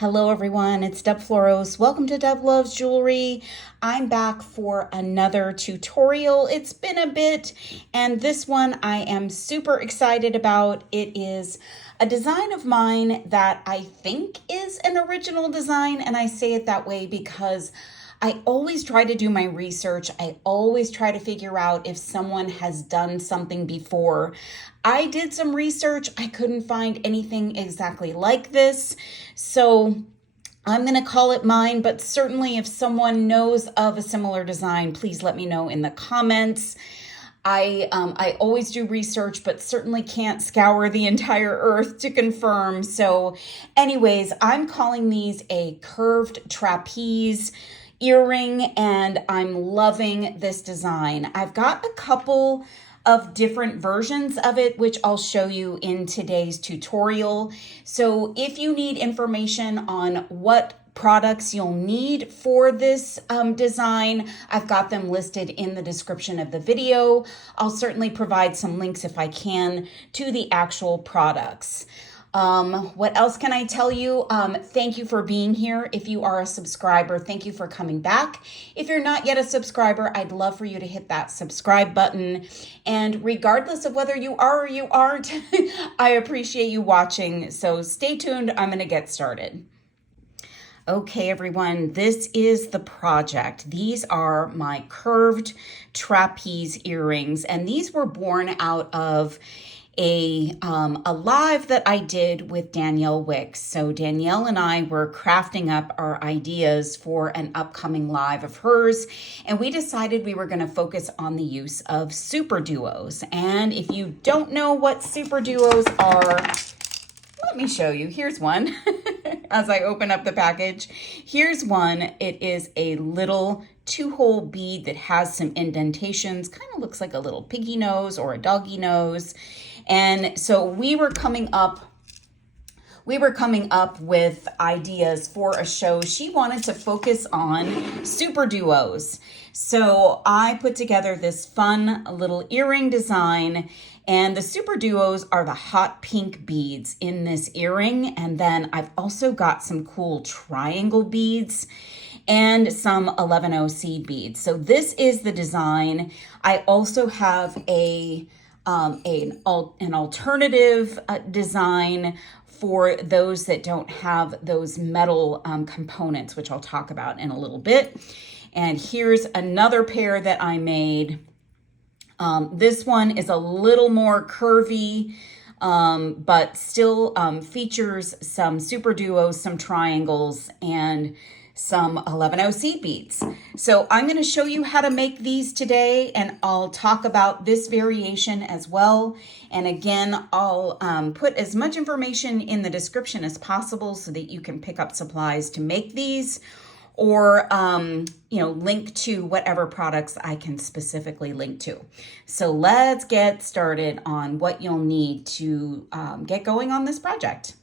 Hello everyone, it's Deb Floros. Welcome to Deb Loves Jewelry. I'm back for another tutorial. It's been a bit, and this one I am super excited about. It is a design of mine that I think is an original design, and I say it that way because I always try to do my research. I always try to figure out if someone has done something before. I did some research. I couldn't find anything exactly like this. So I'm going to call it mine, but certainly if someone knows of a similar design, please let me know in the comments. I always do research, but certainly can't scour the entire earth to confirm. So anyways, I'm calling these a curved trapeze earring, and I'm loving this design. I've got a couple of different versions of it, which I'll show you in today's tutorial. So if you need information on what products you'll need for this design, I've got them listed in the description of the video. I'll certainly provide some links if I can to the actual products. What else can I tell you? Thank you for being here. If you are a subscriber, thank you for coming back. If you're not yet a subscriber, I'd love for you to hit that subscribe button. And regardless of whether you are or you aren't, I appreciate you watching. So stay tuned. I'm going to get started. Okay, everyone, this is the project. These are my curved trapeze earrings, and these were born out of a live that I did with Danielle Wicks. So Danielle and I were crafting up our ideas for an upcoming live of hers, and we decided we were going to focus on the use of super duos. And if you don't know what super duos are, let me show you. Here's one. As I open up the package, here's one. It is a little 2-hole bead that has some indentations, kind of looks like a little piggy nose or a doggy nose. And so we were coming up with ideas for a show. She wanted to focus on super duos. So I put together this fun little earring design, and the super duos are the hot pink beads in this earring. And then I've also got some cool triangle beads and some 11-0 seed beads. So this is the design. I also have an alternative design for those that don't have those metal components, which I'll talk about in a little bit. And here's another pair that I made. This one is a little more curvy, but still features some super duos, some triangles, and some 11-0 seed beads. So I'm going to show you how to make these today, and I'll talk about this variation as well. And again, I'll put as much information in the description as possible so that you can pick up supplies to make these, or link to whatever products I can specifically link to. So let's get started on what you'll need to get going on this project.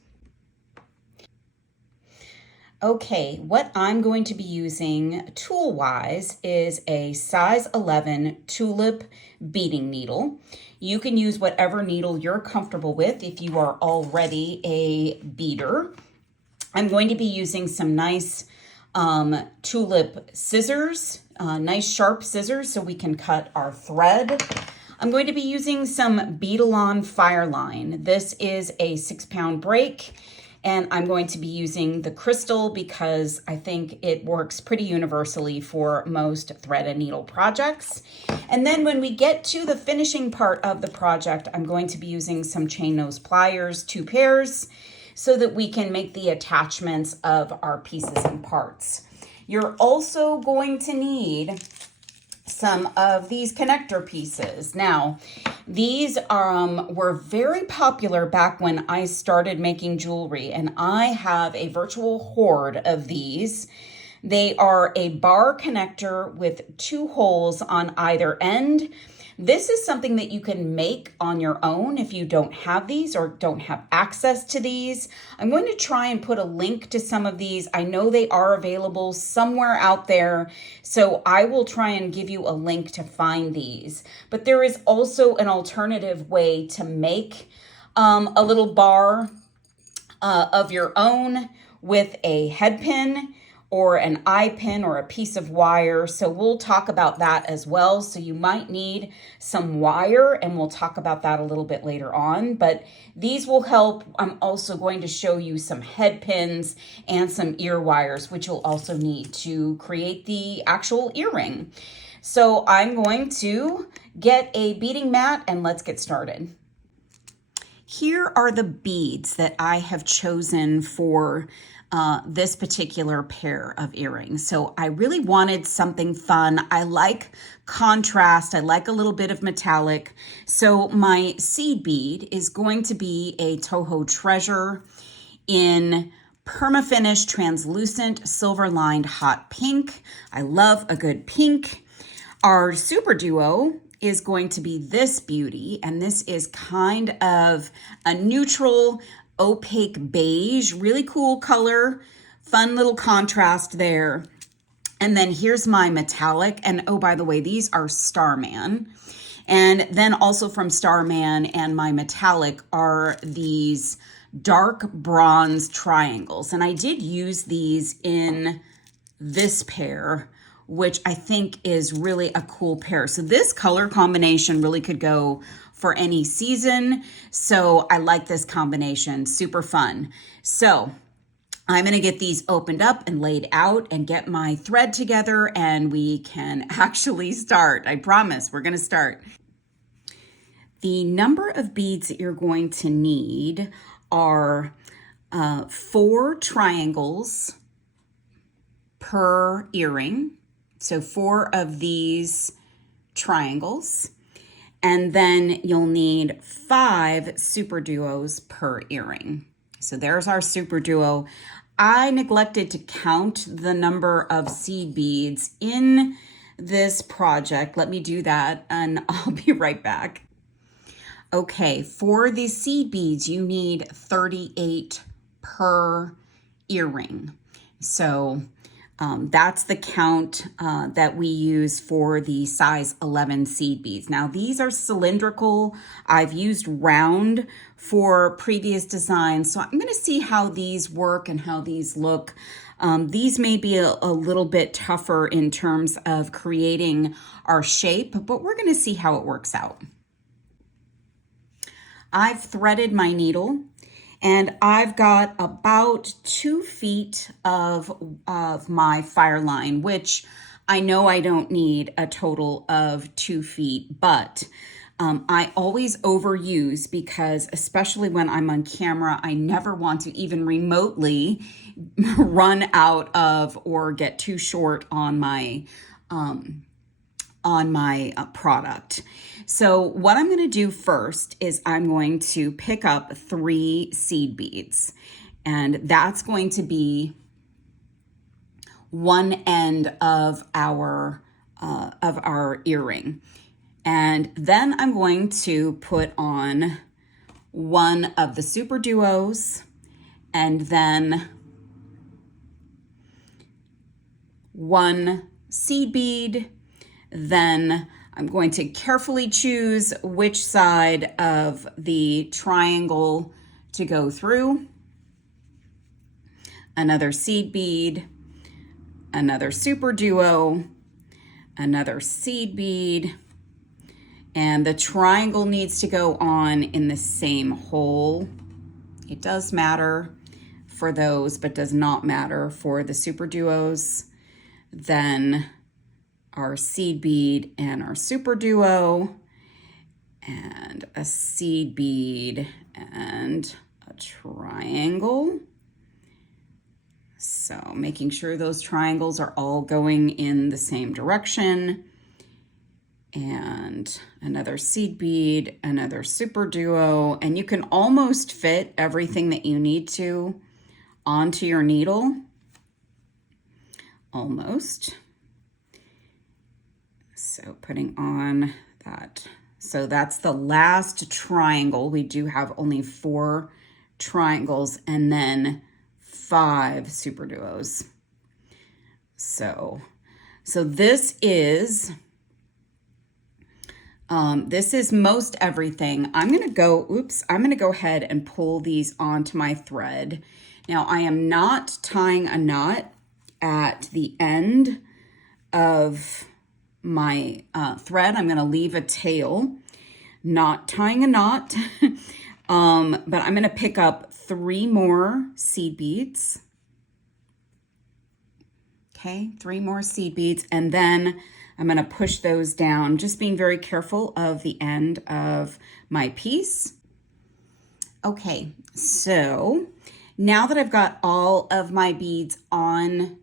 Okay, what I'm going to be using tool-wise is a size 11 tulip beading needle. You can use whatever needle you're comfortable with if you are already a beader. I'm going to be using some nice tulip scissors, nice sharp scissors so we can cut our thread. I'm going to be using some Beaded FireLine. This is a 6-pound break. And I'm going to be using the crystal because I think it works pretty universally for most thread and needle projects. And then when we get to the finishing part of the project, I'm going to be using some chain nose pliers, 2 pairs, so that we can make the attachments of our pieces and parts. You're also going to need some of these connector pieces. Now, these were very popular back when I started making jewelry, and I have a virtual hoard of these. They are a bar connector with 2 holes on either end. This is something that you can make on your own if you don't have these or don't have access to these. I'm going to try and put a link to some of these. I know they are available somewhere out there, so I will try and give you a link to find these. But there is also an alternative way to make a little bar of your own with a head pin or an eye pin or a piece of wire. So we'll talk about that as well. So you might need some wire, and we'll talk about that a little bit later on, but these will help. I'm also going to show you some head pins and some ear wires, which you'll also need to create the actual earring. So I'm going to get a beading mat and let's get started. Here are the beads that I have chosen for this particular pair of earrings. So I really wanted something fun. I like contrast. I like a little bit of metallic. So my seed bead is going to be a Toho Treasure in perma-finish translucent silver lined hot pink. I love a good pink. Our super duo is going to be this beauty, and this is kind of a neutral opaque beige, really cool color, fun little contrast there. And then here's my metallic, and oh, by the way, these are Starman. And then also from Starman and my metallic are these dark bronze triangles. And I did use these in this pair, which I think is really a cool pair. So this color combination really could go for any season. So I like this combination, super fun. So I'm gonna get these opened up and laid out and get my thread together, and we can actually start. I promise we're gonna start. The number of beads that you're going to need are 4 triangles per earring. So 4 of these triangles. And then you'll need 5 super duos per earring. So there's our super duo. I neglected to count the number of seed beads in this project. Let me do that and I'll be right back. Okay, for the seed beads, you need 38 per earring. So that's the count that we use for the size 11 seed beads. Now these are cylindrical. I've used round for previous designs, so I'm going to see how these work and how these look. These may be a little bit tougher in terms of creating our shape, but we're going to see how it works out. I've threaded my needle, and I've got about 2 feet of my FireLine, which I know I don't need a total of 2 feet, but I always overuse because, especially when I'm on camera, I never want to even remotely run out of or get too short on my product. So what I'm going to do first is I'm going to pick up 3 seed beads, and that's going to be one end of our earring. And then I'm going to put on one of the super duos, and then one seed bead. Then I'm going to carefully choose which side of the triangle to go through. Another seed bead, another super duo, another seed bead, and the triangle needs to go on in the same hole. It does matter for those, but does not matter for the super duos. Then our seed bead and our super duo, and a seed bead and a triangle. So making sure those triangles are all going in the same direction, and another seed bead, another super duo, and you can almost fit everything that you need to onto your needle. Almost. So putting on that. So that's the last triangle. We do have only 4 triangles and then 5 super duos. So this is This is most everything. I'm going to go ahead and pull these onto my thread. Now I am not tying a knot at the end of my thread. I'm going to leave a tail, not tying a knot, but I'm going to pick up 3 more seed beads. Okay, 3 more seed beads, and then I'm going to push those down, just being very careful of the end of my piece. Okay, so now that I've got all of my beads on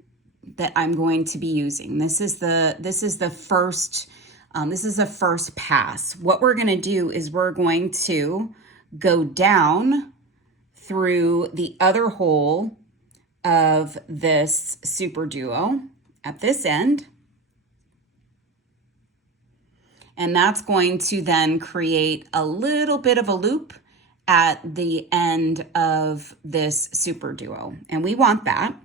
that I'm going to be using, this is the first pass. What we're going to do is we're going to go down through the other hole of this super duo at this end. And that's going to then create a little bit of a loop at the end of this super duo. And we want that.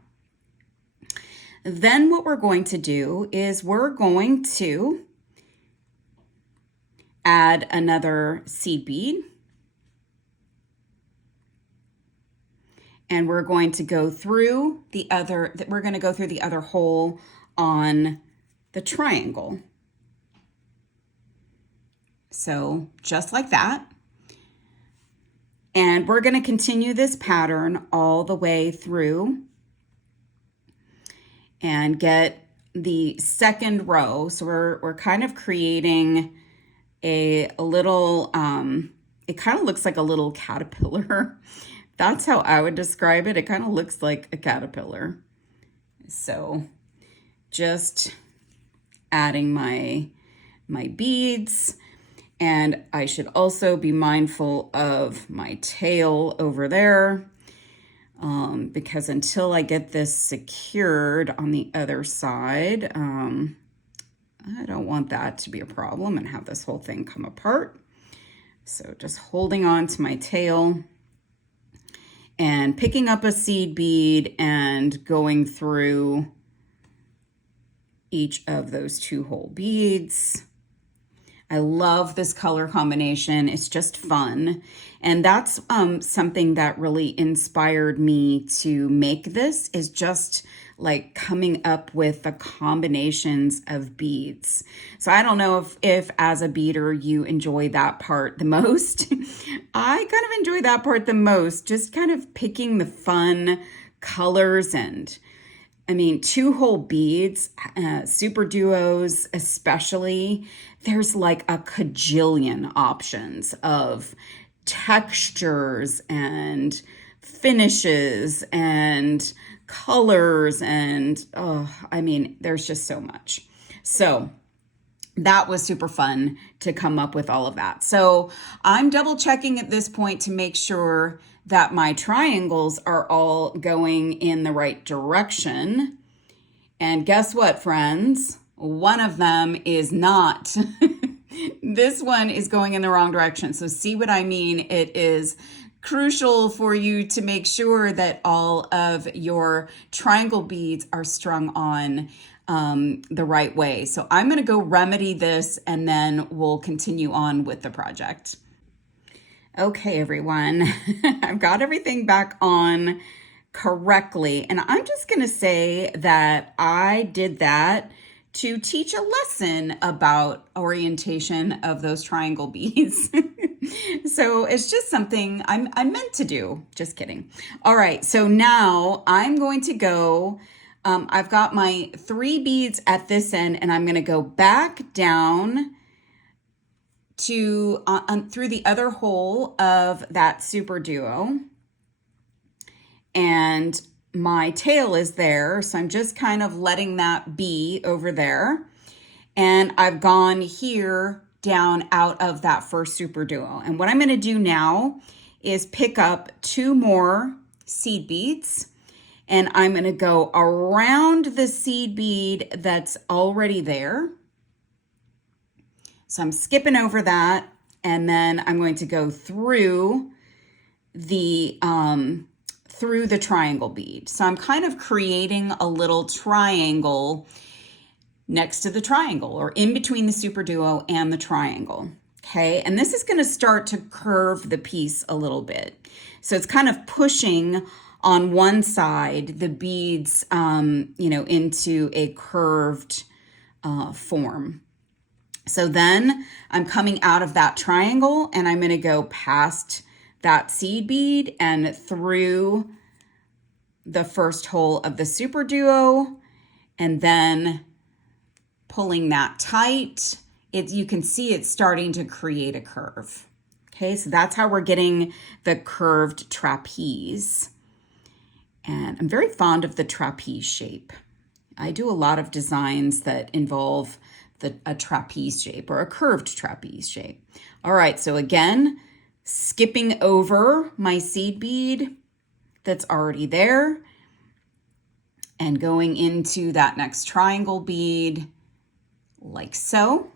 Then what we're going to do is we're going to add another seed bead. And we're going to go through the other hole on the triangle. So just like that. And we're going to continue this pattern all the way through and get the second row. So we're kind of creating a little, it kind of looks like a little caterpillar. That's how I would describe it. It kind of looks like a caterpillar. So just adding my beads, and I should also be mindful of my tail over there, because until I get this secured on the other side, I don't want that to be a problem and have this whole thing come apart. So just holding on to my tail and picking up a seed bead and going through each of those 2 whole beads. I love this color combination. It's just fun. And that's something that really inspired me to make this, is just like coming up with the combinations of beads. So I don't know if as a beader you enjoy that part the most. I kind of enjoy that part the most, just kind of picking the fun colors. And I mean, 2 whole beads, super duos especially, there's like a cajillion options of textures and finishes and colors, and I mean, there's just so much. So that was super fun to come up with all of that. So I'm double checking at this point to make sure that my triangles are all going in the right direction. And guess what, friends? One of them is not. This one is going in the wrong direction. So see what I mean? It is crucial for you to make sure that all of your triangle beads are strung on the right way. So I'm going to go remedy this, and then we'll continue on with the project. Okay, everyone, I've got everything back on correctly. And I'm just going to say that I did that to teach a lesson about orientation of those triangle beads. So it's just something I'm meant to do. Just kidding. All right, so now I'm going to go, I've got my 3 beads at this end, and I'm going to go back down to through the other hole of that super duo, and my tail is there, so I'm just kind of letting that be over there, and I've gone here down out of that first super duo. And what I'm going to do now is pick up 2 more seed beads, and I'm going to go around the seed bead that's already there. So I'm skipping over that, and then I'm going to go through the through the triangle bead. So I'm kind of creating a little triangle next to the triangle, or in between the super duo and the triangle. Okay, and this is going to start to curve the piece a little bit. So it's kind of pushing on one side the beads, into a curved form. So then I'm coming out of that triangle and I'm going to go past that seed bead and through the first hole of the super duo, and then pulling that tight. You can see it's starting to create a curve. Okay, so that's how we're getting the curved trapeze. And I'm very fond of the trapeze shape. I do a lot of designs that involve a trapeze shape or a curved trapeze shape. All right, so again, skipping over my seed bead that's already there and going into that next triangle bead like so.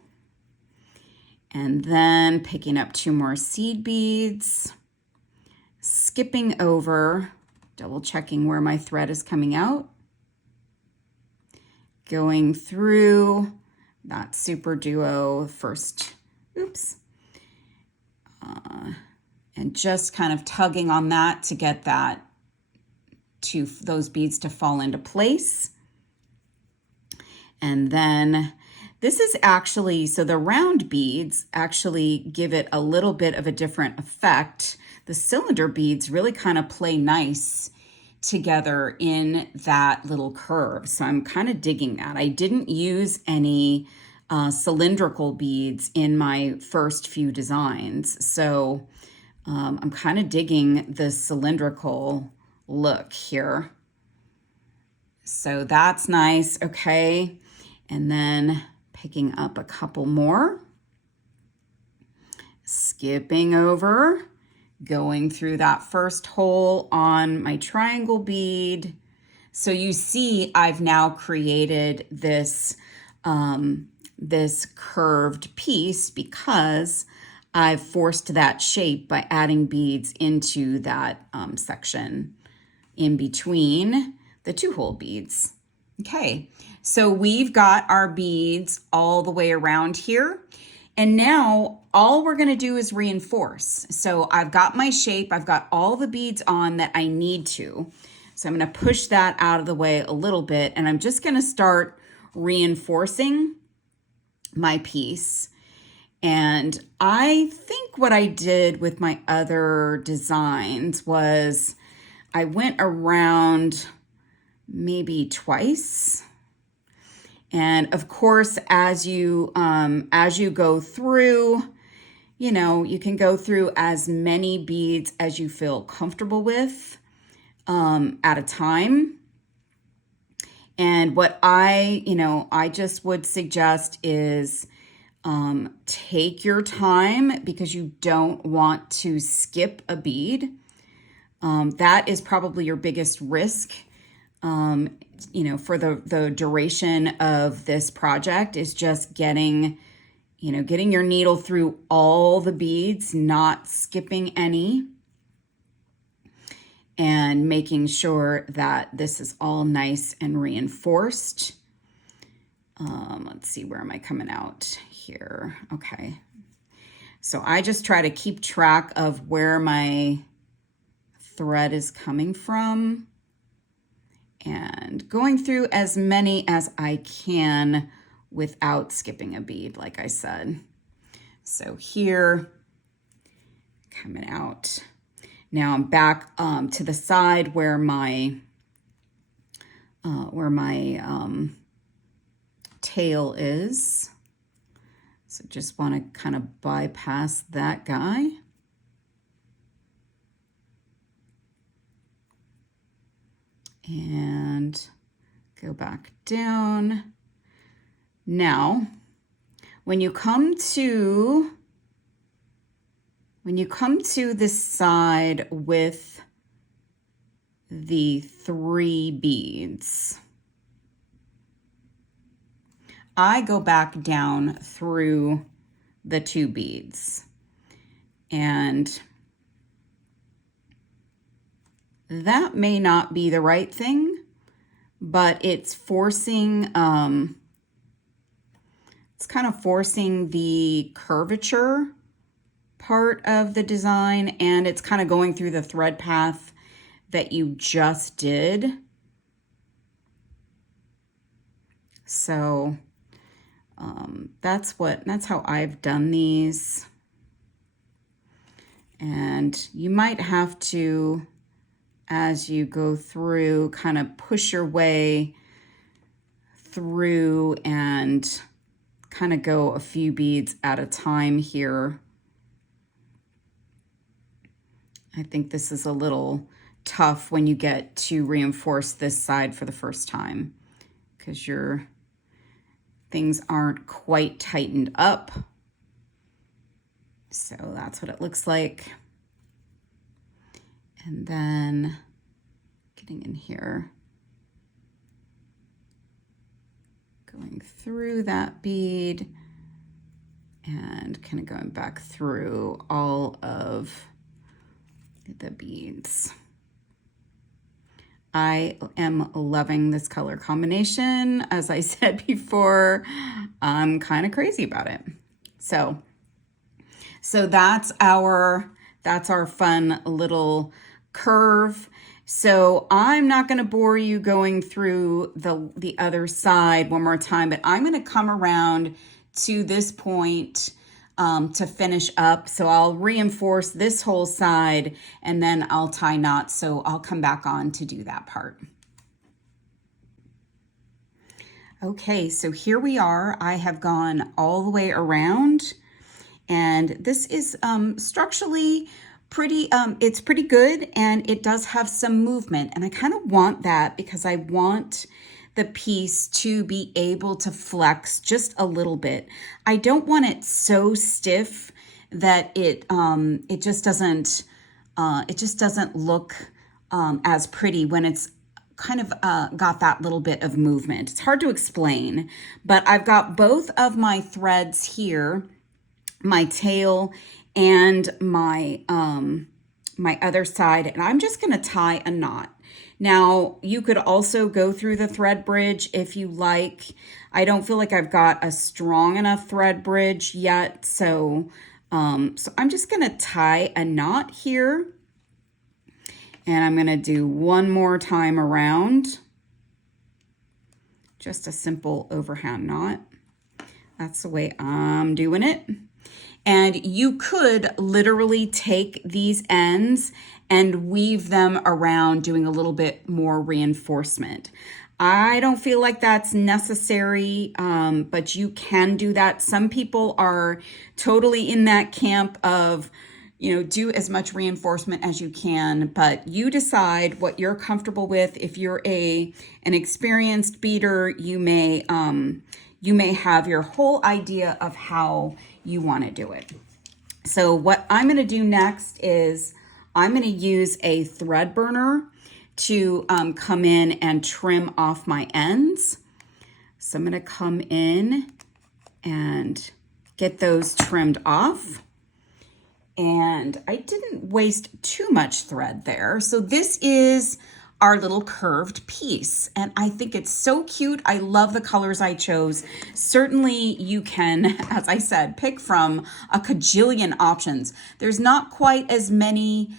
And then picking up 2 more seed beads, skipping over, double checking where my thread is coming out, going through that super duo first, and just kind of tugging on that to get those beads to fall into place. And then this is actually, so the round beads actually give it a little bit of a different effect. The cylinder beads really kind of play nice together in that little curve. So I'm kind of digging that. I didn't use any cylindrical beads in my first few designs. So I'm kind of digging the cylindrical look here. So that's nice. Okay. And then picking up a couple more, skipping over, going through that first hole on my triangle bead. So you see I've now created this, this curved piece because I've forced that shape by adding beads into that section in between the 2-hole beads. Okay, so we've got our beads all the way around here. And now all we're gonna do is reinforce. So I've got my shape, I've got all the beads on that I need to. So I'm gonna push that out of the way a little bit, and I'm just gonna start reinforcing my piece. And I think what I did with my other designs was I went around maybe twice. And of course, as you go through, you can go through as many beads as you feel comfortable with at a time. And what I just would suggest is take your time, because you don't want to skip a bead. That is probably your biggest risk. For the duration of this project is just getting your needle through all the beads, not skipping any, and making sure that this is all nice and reinforced. Let's see, where am I coming out here? Okay. So I just try to keep track of where my thread is coming from and going through as many as I can without skipping a bead, like I said. So here, coming out. Now I'm back to the side where my tail is. So just want to kind of bypass that guy. And go back down. Now, when you come to this side with the 3 beads, I go back down through the 2 beads, and that may not be the right thing, but it's forcing It's kind of forcing the curvature part of the design, and it's kind of going through the thread path that you just did. So that's how I've done these. And you might have to, as you go through, kind of push your way through and kind of go a few beads at a time here. I think this is a little tough when you get to reinforce this side for the first time because your things aren't quite tightened up. So that's what it looks like. And then getting in here, going through that bead and kind of going back through all of the beads. I am loving this color combination. As I said before, I'm kind of crazy about it. So that's our fun little curve. So I'm not going to bore you going through the other side one more time, but I'm going to come around to this point to finish up. So I'll reinforce this whole side and then I'll tie knots. So I'll come back on to do that part. Okay, so here we are. I have gone all the way around. And this is structurally pretty, it's pretty good, and it does have some movement. And I kind of want that because I want the piece to be able to flex just a little bit. I don't want it so stiff that it just doesn't look as pretty when it's kind of got that little bit of movement. It's hard to explain, but I've got both of my threads here, my tail and my my other side, and I'm just going to tie a knot. Now, you could also go through the thread bridge if you like. I don't feel like I've got a strong enough thread bridge yet, so I'm just going to tie a knot here, and I'm going to do one more time around. Just a simple overhand knot. That's the way I'm doing it. And you could literally take these ends and weave them around, doing a little bit more reinforcement. I don't feel like that's necessary, but you can do that. Some people are totally in that camp of, you know, do as much reinforcement as you can, but you decide what you're comfortable with. If you're an experienced beader, you may have your whole idea of how you want to do it. So what I'm going to do next is I'm going to use a thread burner to come in and trim off my ends. So I'm going to come in and get those trimmed off. And I didn't waste too much thread there. So this is our little curved piece. And I think it's so cute. I love the colors I chose. Certainly you can, as I said, pick from a cajillion options. There's not quite as many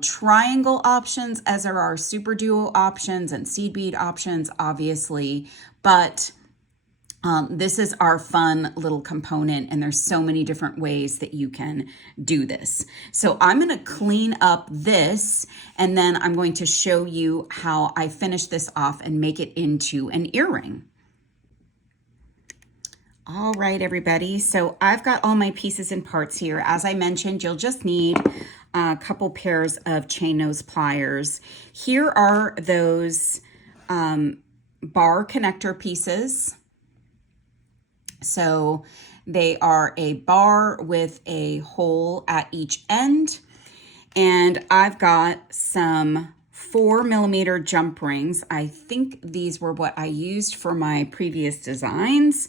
triangle options as there are super duo options and seed bead options, obviously, but this is our fun little component, and there's so many different ways that you can do this. So I'm going to clean up this, and then I'm going to show you how I finish this off and make it into an earring. All right, everybody. So I've got all my pieces and parts here. As I mentioned, you'll just need a couple pairs of chain nose pliers. Here are those bar connector pieces. So they are a bar with a hole at each end. And I've got some 4mm jump rings. I think these were what I used for my previous designs.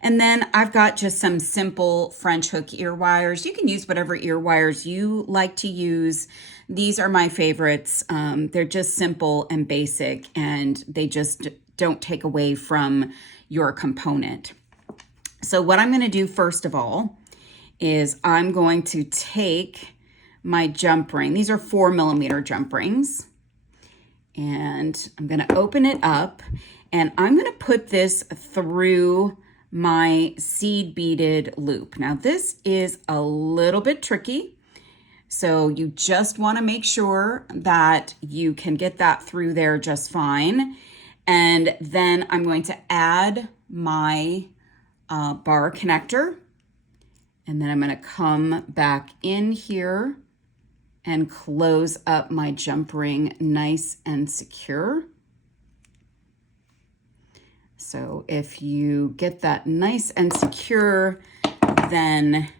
And then I've got just some simple French hook ear wires. You can use whatever ear wires you like to use. These are my favorites. They're just simple and basic, and they just don't take away from your component. So what I'm going to do first of all is I'm going to take my jump ring. These are 4mm jump rings. And I'm going to open it up and I'm going to put this through my seed beaded loop. Now this is a little bit tricky. So you just want to make sure that you can get that through there just fine. And then I'm going to add my bar connector. And then I'm going to come back in here and close up my jump ring nice and secure. So if you get that nice and secure, then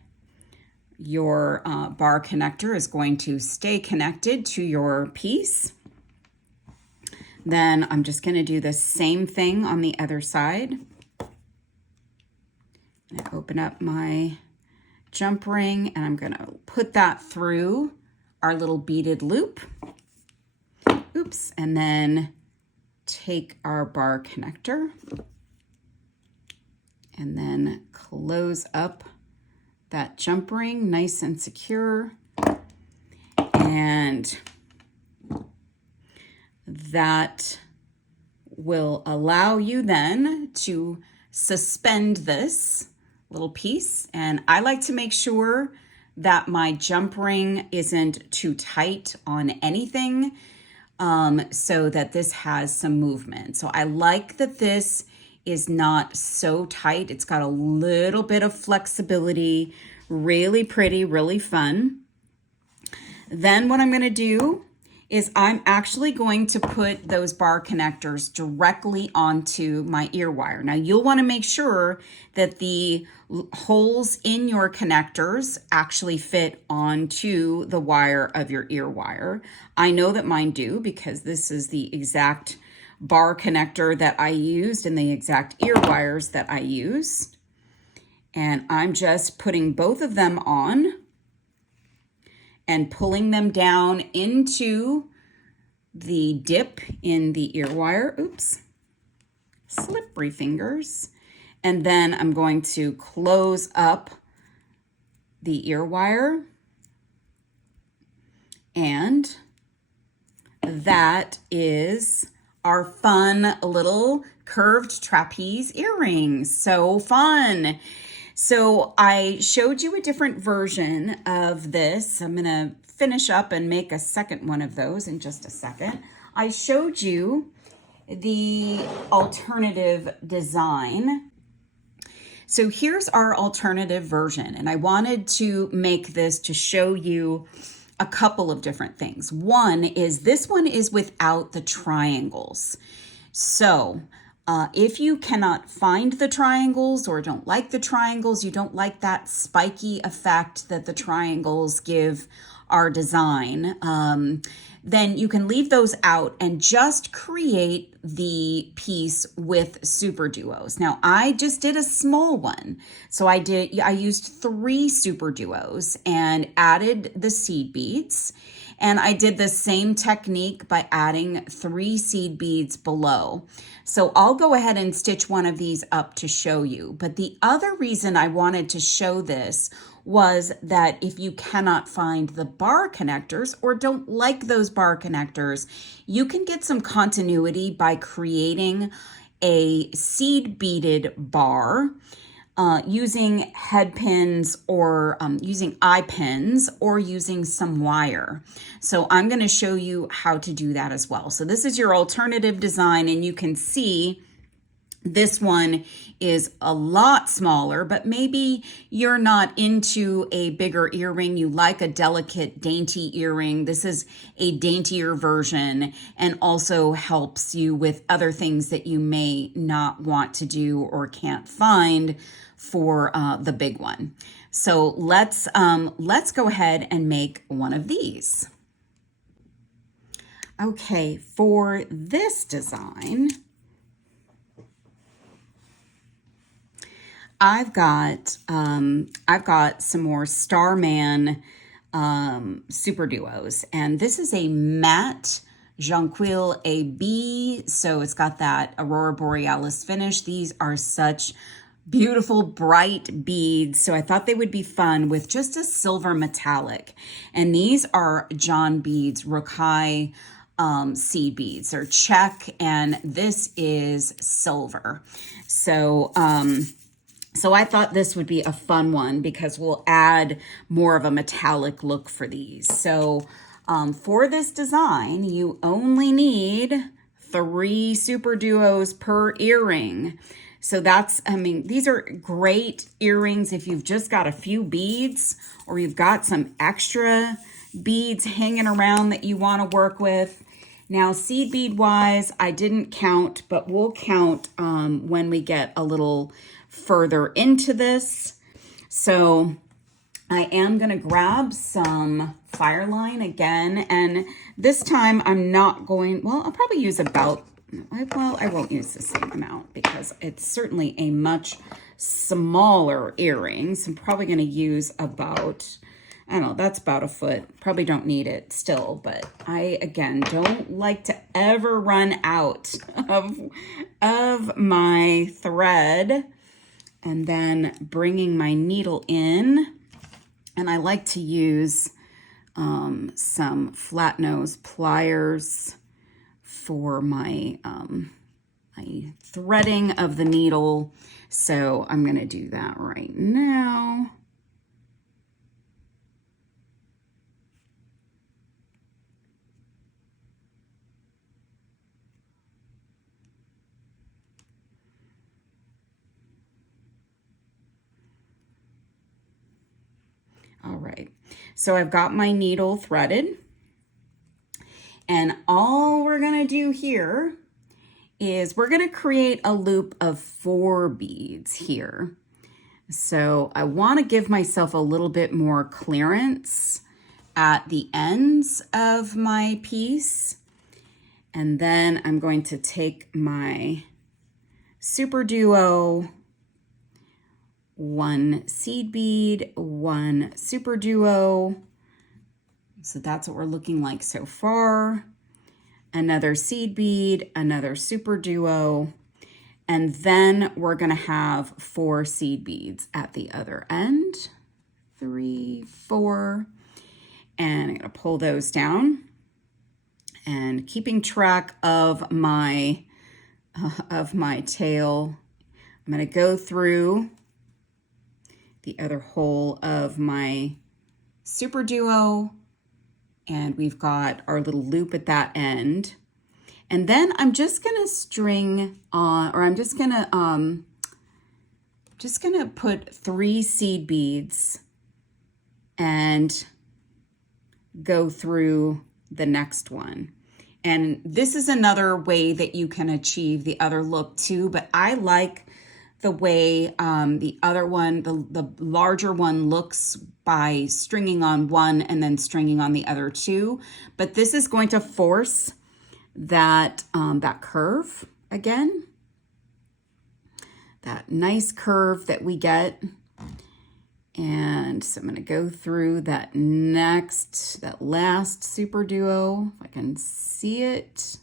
your bar connector is going to stay connected to your piece. Then I'm just going to do the same thing on the other side. I open up my jump ring and I'm going to put that through our little beaded loop. Oops, and then take our bar connector and then close up that jump ring nice and secure. And that will allow you then to suspend this little piece. And I like to make sure that my jump ring isn't too tight on anything, so that this has some movement. So I like that this is not so tight. It's got a little bit of flexibility, really pretty, really fun. Then what I'm going to do is I'm actually going to put those bar connectors directly onto my ear wire. Now you'll want to make sure that the holes in your connectors actually fit onto the wire of your ear wire. I know that mine do because this is the exact bar connector that I used and the exact ear wires that I used. And I'm just putting both of them on and pulling them down into the dip in the ear wire. Oops, slippery fingers. And then I'm going to close up the ear wire. And that is our fun little curved trapeze earrings. So fun. So I showed you a different version of this. I'm going to finish up and make a second one of those in just a second. I showed you the alternative design. So here's our alternative version, and I wanted to make this to show you a couple of different things. One is this one is without the triangles. So if you cannot find the triangles or don't like the triangles, you don't like that spiky effect that the triangles give our design, then you can leave those out and just create the piece with super duos. Now I just did a small one. So I used 3 super duos and added the seed beads. And I did the same technique by adding 3 seed beads below. So I'll go ahead and stitch one of these up to show you. But the other reason I wanted to show this was that if you cannot find the bar connectors or don't like those bar connectors, you can get some continuity by creating a seed beaded bar using head pins or using eye pins or using some wire. So I'm going to show you how to do that as well. So this is your alternative design, and you can see this one is a lot smaller, but maybe you're not into a bigger earring. You like a delicate, dainty earring. This is a daintier version and also helps you with other things that you may not want to do or can't find for the big one. So let's go ahead and make one of these. Okay, for this design, I've got some more Starman super duos, and this is a matte Jonquil AB, so it's got that Aurora Borealis finish. These are such beautiful bright beads. So I thought they would be fun with just a silver metallic. And these are John Beads Rokai seed beads. They're check, and this is silver. So so I thought this would be a fun one because we'll add more of a metallic look for these. So for this design, you only need 3 super duos per earring. So that's, I mean, these are great earrings if you've just got a few beads or you've got some extra beads hanging around that you want to work with. Now, seed bead wise, I didn't count, but we'll count when we get a little further into this. So I am going to grab some FireLine again, and this time I'm not going, well, I'll probably use about, well, I won't use the same amount because it's certainly a much smaller earring. So I'm probably going to use about, I don't know, that's about a foot. Probably don't need it still, but I, again, don't like to ever run out of my thread. And then bringing my needle in. And I like to use some flat nose pliers for my, my threading of the needle. So I'm going to do that right now. All right, so I've got my needle threaded, and all we're gonna do here is we're gonna create a loop of 4 beads here. So I wanna give myself a little bit more clearance at the ends of my piece. And then I'm going to take my super duo, 1 seed bead, 1 super duo. So that's what we're looking like so far. Another seed bead, another super duo, and then we're gonna have 4 seed beads at the other end. 3, 4, and I'm gonna pull those down. And keeping track of my tail, I'm gonna go through the other hole of my super duo, and we've got our little loop at that end. And then I'm just gonna string on, or I'm just gonna put 3 seed beads and go through the next one. And this is another way that you can achieve the other look too, but I like the way the other one, the larger one, looks by stringing on one and then stringing on the other 2. But this is going to force that, that curve again, that nice curve that we get. And so I'm going to go through that last super duo, if I can see it.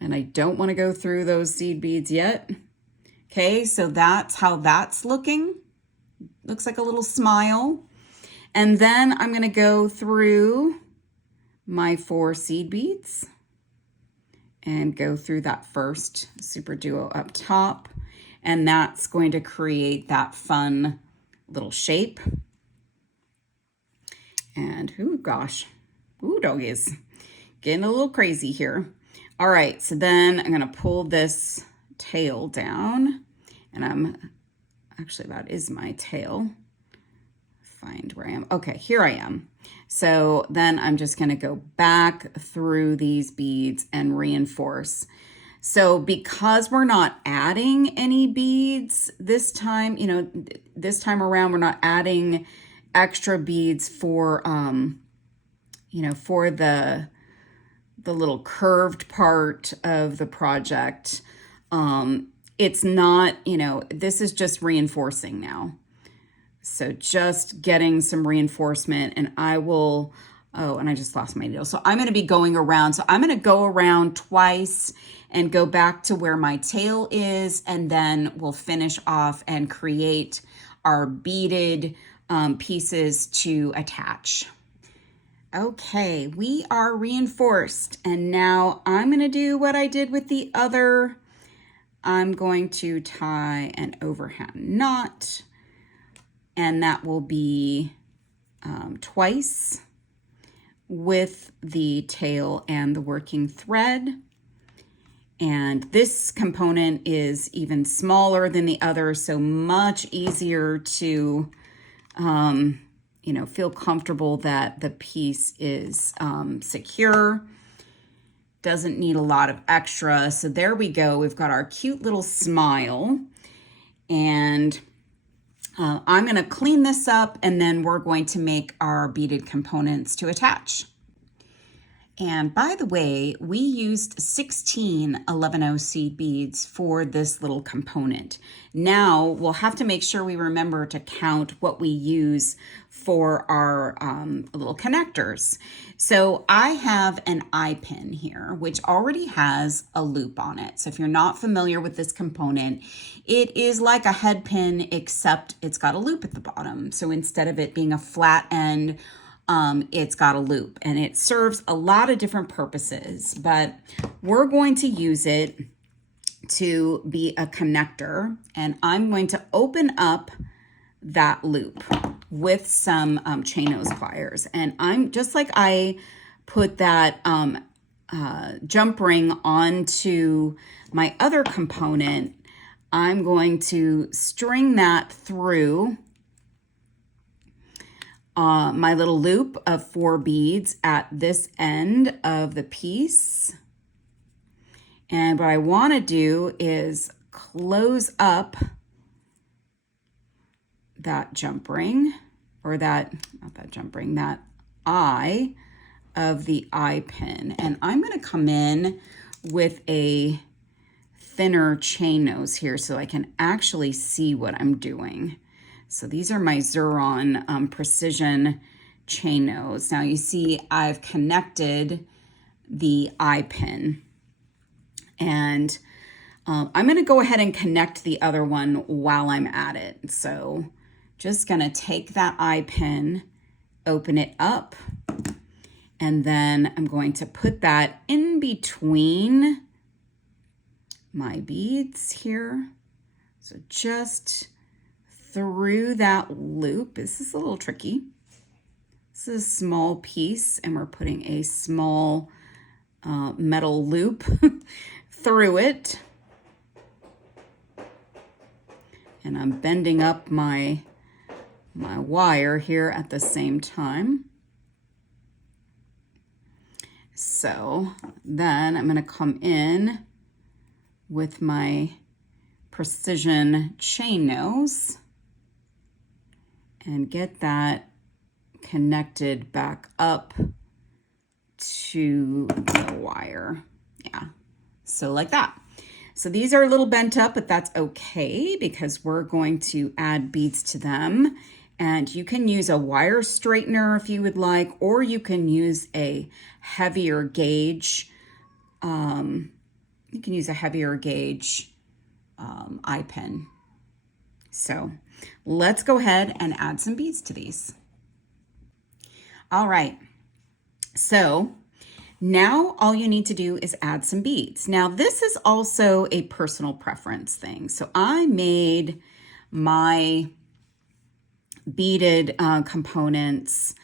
And I don't want to go through those seed beads yet. Okay, so that's how that's looking. Looks like a little smile. And then I'm going to go through my 4 seed beads and go through that first super duo up top. And that's going to create that fun little shape. And, ooh, gosh, ooh, doggies, getting a little crazy here. All right, so then I'm going to pull this tail down, and actually, that is my tail. Find where I am. Okay, here I am. So then I'm just going to go back through these beads and reinforce. So because we're not adding any beads this time, you know, this time around, we're not adding extra beads for, you know, for the little curved part of the project. It's not, you know, this is just reinforcing now. So just getting some reinforcement, and I will Oh, and I just lost my needle. So I'm going to be going around. So I'm going to go around twice and go back to where my tail is, and then we'll finish off and create our beaded pieces to attach. Okay, we are reinforced, and now I'm going to do what I did with the other. I'm going to tie an overhand knot, and that will be twice with the tail and the working thread. And this component is even smaller than the other, so much easier to, you know, feel comfortable that the piece is secure. Doesn't need a lot of extra. So there we go. We've got our cute little smile. And I'm going to clean this up, and then we're going to make our beaded components to attach. And by the way, we used 16 11-0 seed beads for this little component. Now we'll have to make sure we remember to count what we use for our little connectors. So I have an eye pin here, which already has a loop on it. So if you're not familiar with this component, it is like a head pin, except it's got a loop at the bottom. So instead of it being a flat end, it's got a loop, and it serves a lot of different purposes, but we're going to use it to be a connector, and I'm going to open up that loop with some chain nose pliers. And I'm just like I put that jump ring onto my other component, I'm going to string that through my little loop of 4 beads at this end of the piece. And what I want to do is close up that jump ring, or that, not that jump ring, that eye of the eye pin. And I'm going to come in with a thinner chain nose here so I can actually see what I'm doing. So these are my Xuron Precision chain nose. Now you see I've connected the eye pin, and I'm going to go ahead and connect the other one while I'm at it. So just going to take that eye pin, open it up, and then I'm going to put that in between my beads here. So just through that loop. This is a little tricky. This is a small piece, and we're putting a small metal loop through it. And I'm bending up my wire here at the same time. So then I'm going to come in with my precision chain nose and get that connected back up to the wire. Yeah, so like that. So these are a little bent up, but that's okay because we're going to add beads to them. And you can use a wire straightener if you would like, or you can use a heavier gauge. You can use a heavier gauge eye pin. So let's go ahead and add some beads to these. All right, so now all you need to do is add some beads. Now this is also a personal preference thing. So I made my beaded components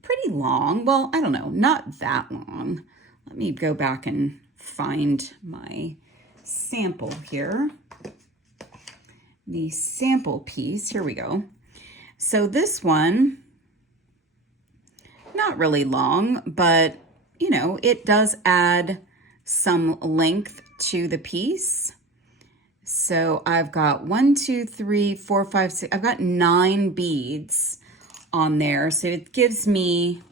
pretty long. Well, I don't know, not that long. Let me go back and find my sample here. The sample piece, here we go. So this one, not really long, but you know, it does add some length to the piece. So I've got 1, 2, 3, 4, 5, 6, I've got 9 beads on there. So it gives me,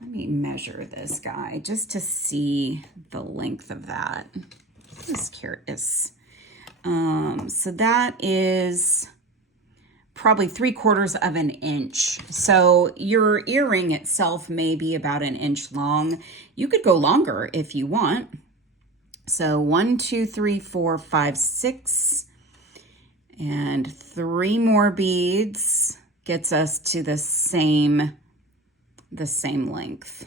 let me measure this guy just to see the length of that. Just curious. So that is probably 3/4 of an inch. So your earring itself may be about an inch long. You could go longer if you want. So 1, 2, 3, 4, 5, 6, and 3 more beads gets us to the same length.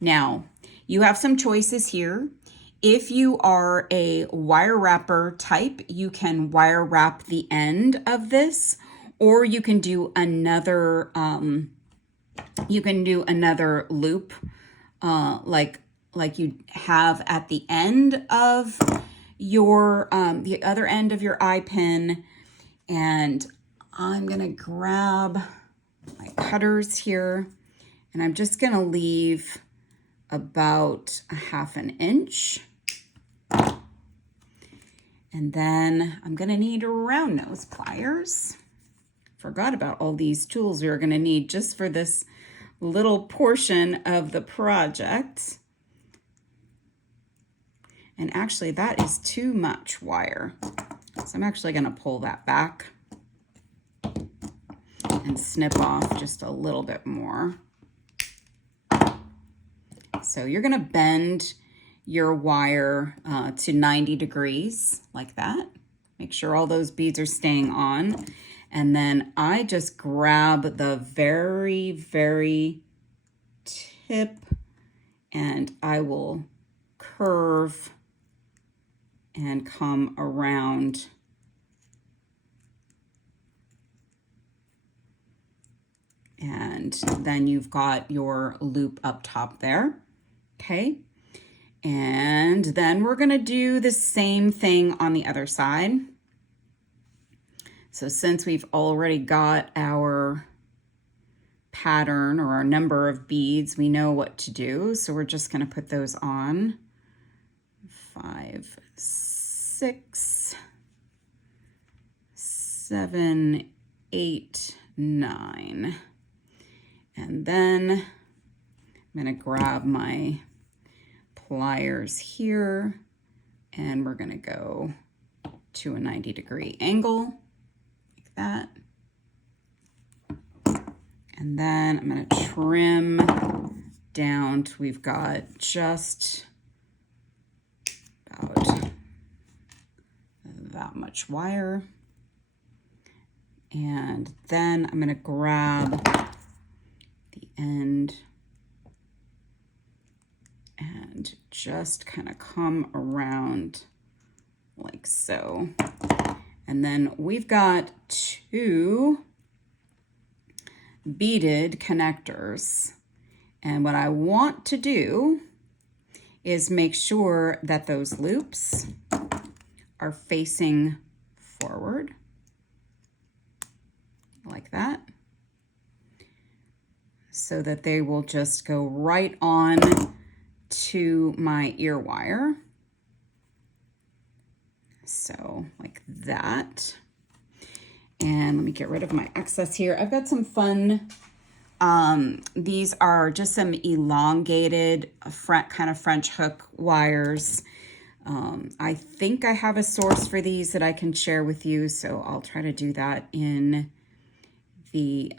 Now, you have some choices here. If you are a wire wrapper type, you can wire wrap the end of this, or you can do another loop like you have at the end of your the other end of your eye pin. And I'm gonna grab my cutters here, and I'm just gonna leave about a 1/2 inch. And then I'm gonna need round nose pliers. Forgot about all these tools we're gonna need just for this little portion of the project. And actually that is too much wire. So I'm actually gonna pull that back and snip off just a little bit more. So you're gonna bend your wire to 90 degrees like that. Make sure all those beads are staying on. And then I just grab the very, very tip and I will curve and come around. And then you've got your loop up top there, okay? And then we're gonna do the same thing on the other side. So since we've already got our pattern or our number of beads, we know what to do. So we're just gonna put those on. 5, 6, 7, 8, 9. And then I'm gonna grab my pliers here and we're gonna go to a 90-degree angle like that. And then I'm gonna trim down till we've got just about that much wire. And then I'm gonna grab the end and just kind of come around like so. And then we've got 2 beaded connectors. And what I want to do is make sure that those loops are facing forward like that, so that they will just go right on to my ear wire. So like that. And let me get rid of my excess here. I've got some fun, these are just some elongated kind of French hook wires. I think I have a source for these that I can share with you, so I'll try to do that in the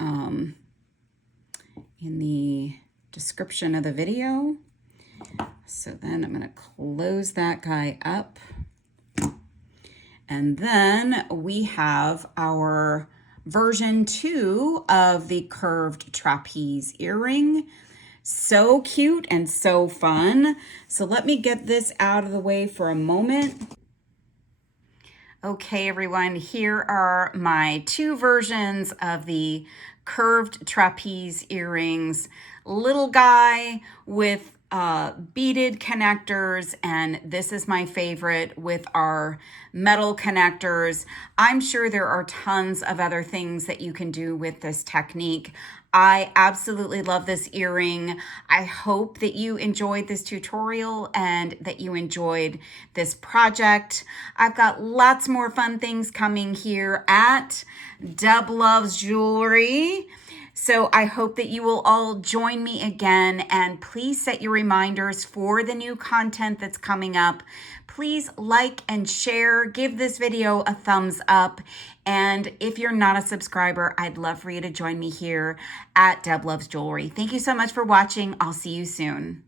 description of the video. So then I'm going to close that guy up. And then we have our version 2 of the curved trapeze earring. So cute and so fun. So let me get this out of the way for a moment. Okay, everyone, here are my 2 versions of the curved trapeze earrings. Little guy with beaded connectors, and this is my favorite with our metal connectors. I'm sure there are tons of other things that you can do with this technique. I absolutely love this earring. I hope that you enjoyed this tutorial and that you enjoyed this project. I've got lots more fun things coming here at Deb Luvs Jewelry. So I hope that you will all join me again, and please set your reminders for the new content that's coming up. Please like and share, give this video a thumbs up. And if you're not a subscriber, I'd love for you to join me here at Deb Loves Jewelry. Thank you so much for watching. I'll see you soon.